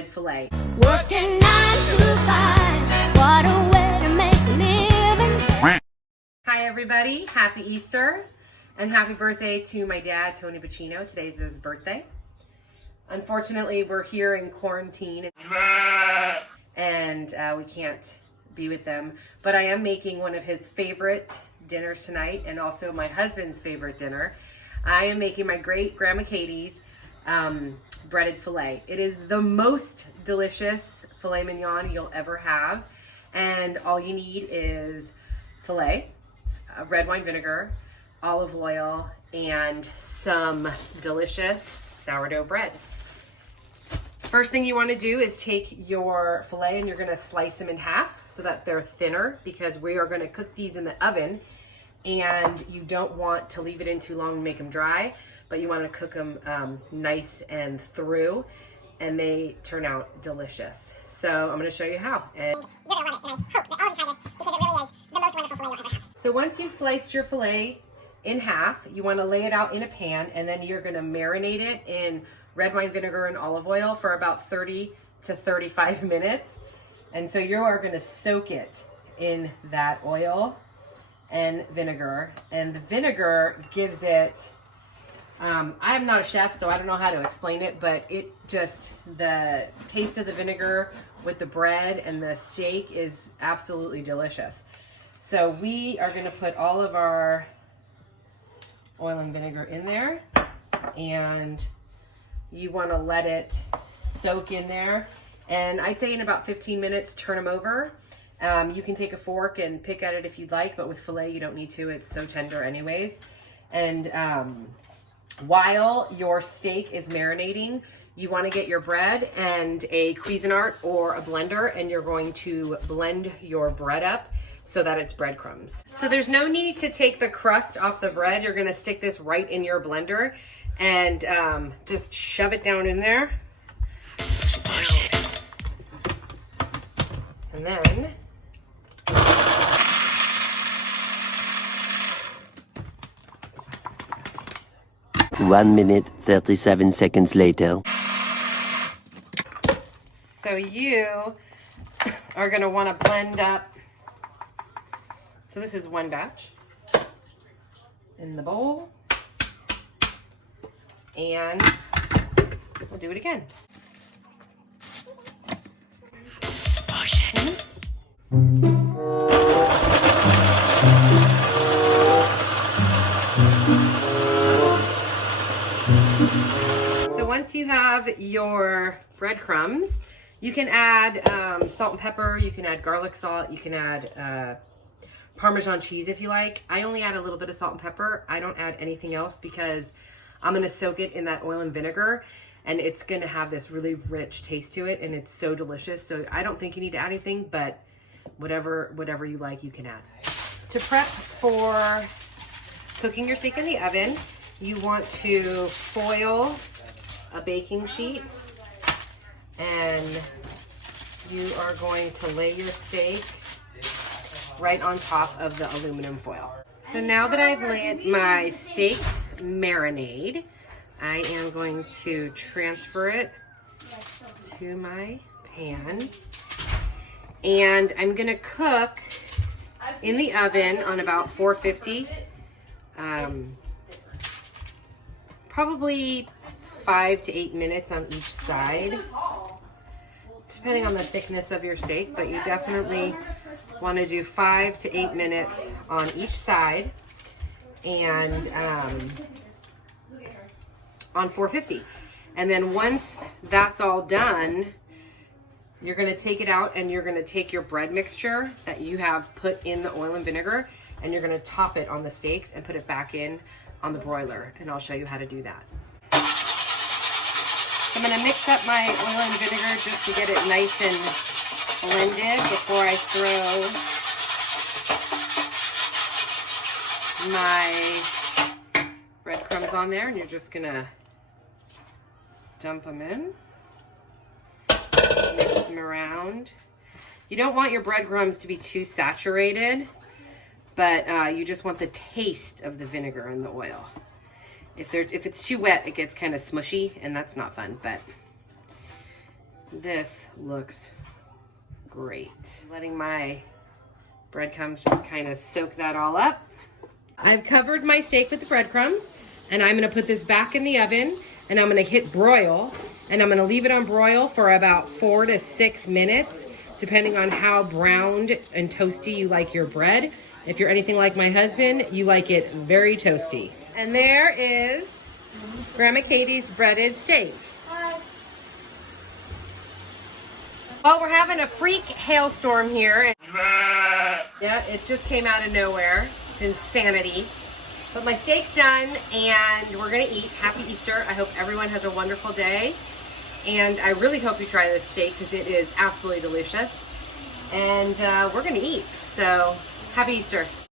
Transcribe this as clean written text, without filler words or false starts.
breaded filet. Working 9 to 5, what a way to make a living. Hi everybody, happy Easter and happy birthday to my dad, Tony Bacino. Today's his birthday. Unfortunately, we're here in quarantine and we can't be with them, but I am making one of his favorite dinners tonight and also my husband's favorite dinner. I am making my great grandma Katie's breaded filet. It is the most delicious filet mignon you'll ever have, and all you need is filet, red wine vinegar, olive oil, and some delicious sourdough bread. First thing you want to do is take your filet and you're going to slice them in half so that they're thinner, because we are going to cook these in the oven and you don't want to leave it in too long and make them dry, but you want to cook them nice and through, and they turn out delicious. So I'm going to show you how. And you're going to love it, and I hope that all of you try this because it really is the most wonderful filet you'll ever have. So once you've sliced your filet in half, you want to lay it out in a pan, and then you're going to marinate it in red wine vinegar and olive oil for about 30 to 35 minutes. And so you are going to soak it in that oil and vinegar, and the vinegar gives it, I am not a chef, so I don't know how to explain it, but it just, the taste of the vinegar with the bread and the steak is absolutely delicious. So we are going to put all of our oil and vinegar in there, and you want to let it soak in there. And I'd say in about 15 minutes, turn them over. You can take a fork and pick at it if you'd like, but with filet, you don't need to. It's so tender anyways. And while your steak is marinating, you want to get your bread and a Cuisinart or a blender, and you're going to blend your bread up so that it's breadcrumbs. So there's no need to take the crust off the bread. You're going to stick this right in your blender and just shove it down in there. And then 1 minute, 37 seconds later. So you are going to want to blend up. So this is one batch in the bowl. And we'll do it again. So once you have your breadcrumbs, you can add salt and pepper, you can add garlic salt, you can add Parmesan cheese if you like. I only add a little bit of salt and pepper. I don't add anything else because I'm going to soak it in that oil and vinegar, and it's going to have this really rich taste to it, and it's so delicious. So I don't think you need to add anything, but whatever you like, you can add. To prep for cooking your steak in the oven, you want to foil a baking sheet, and you are going to lay your steak right on top of the aluminum foil. So now that I've laid my steak marinade, I am going to transfer it to my pan, and I'm gonna cook in the oven on about 450, probably 5 to 8 minutes on each side, depending on the thickness of your steak, but you definitely want to do 5 to 8 minutes on each side, and on 450. And then once that's all done, you're going to take it out and you're going to take your bread mixture that you have put in the oil and vinegar, and you're going to top it on the steaks and put it back in on the broiler, and I'll show you how to do that. I'm going to mix up my oil and vinegar just to get it nice and blended before I throw my breadcrumbs on there, and you're just going to dump them in, mix them around. You don't want your breadcrumbs to be too saturated, but you just want the taste of the vinegar and the oil. If it's too wet, it gets kind of smushy, and that's not fun. But This looks great. Letting my breadcrumbs just kind of soak that all up. I've covered my steak with the breadcrumbs, and I'm gonna put this back in the oven, and I'm gonna hit broil, and I'm gonna leave it on broil for about 4 to 6 minutes, depending on how browned and toasty you like your bread. If you're anything like my husband, you like it very toasty. And there is Grandma Katie's breaded steak. Well, we're having a freak hailstorm here. Yeah, it just came out of nowhere. It's insanity. But my steak's done, and we're gonna eat. Happy Easter. I hope everyone has a wonderful day. And I really hope you try this steak because it is absolutely delicious. And we're gonna eat. So, happy Easter.